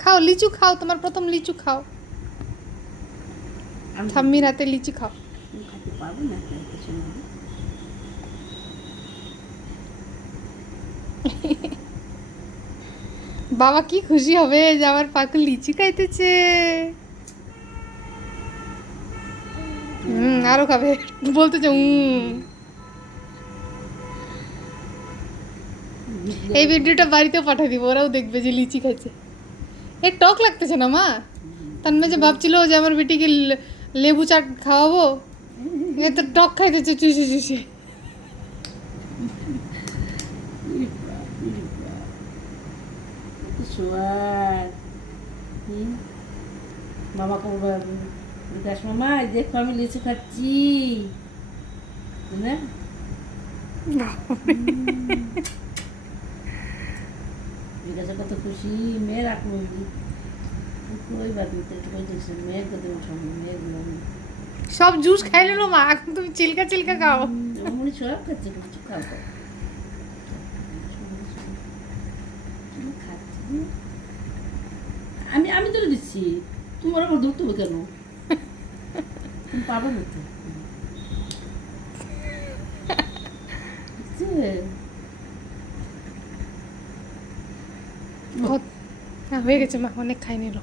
খাও লিচু খাও, তোমার প্রথম লিচু খাও, ঠাম্মির হাতে লিচু খাও। খাইতে পারবো না কিছু না। বাবা কি খুশি হবে যে আমার পাকু লিচু খাইতেছে। আরো খাবে, বলতেছে এই ভিডিওটা বাড়িতেও পাঠিয়ে দিব, ওরাও দেখবে যে লিচি খাইছে। এ টক লাগতেছে না মা? তার যে ভাবছিল যে আমার বেটিকে লেবু চাট খাওয়াবো, এ তো টক খাইতেছে চুষে চুষে। সোয়ার মামা করবো বিকাশ মামা দেখো আমি লিচু খাচ্ছি না। বিকাশে কত খুশি মেয়ের আঁকবি ওই বাদ মেয়ের কত মেয়ের সব জুস খাই নিলো মা, এখন তুমি চিলকা চিলকা খাও। মনে সব খাচ্ছে কিছু খাও আমি আমি তোরে দিচ্ছি, তোমার আমার ধরতে হবে কেন? তুমি পাবো না তো। হয়ে গেছে মা, অনেক খাই নিলো।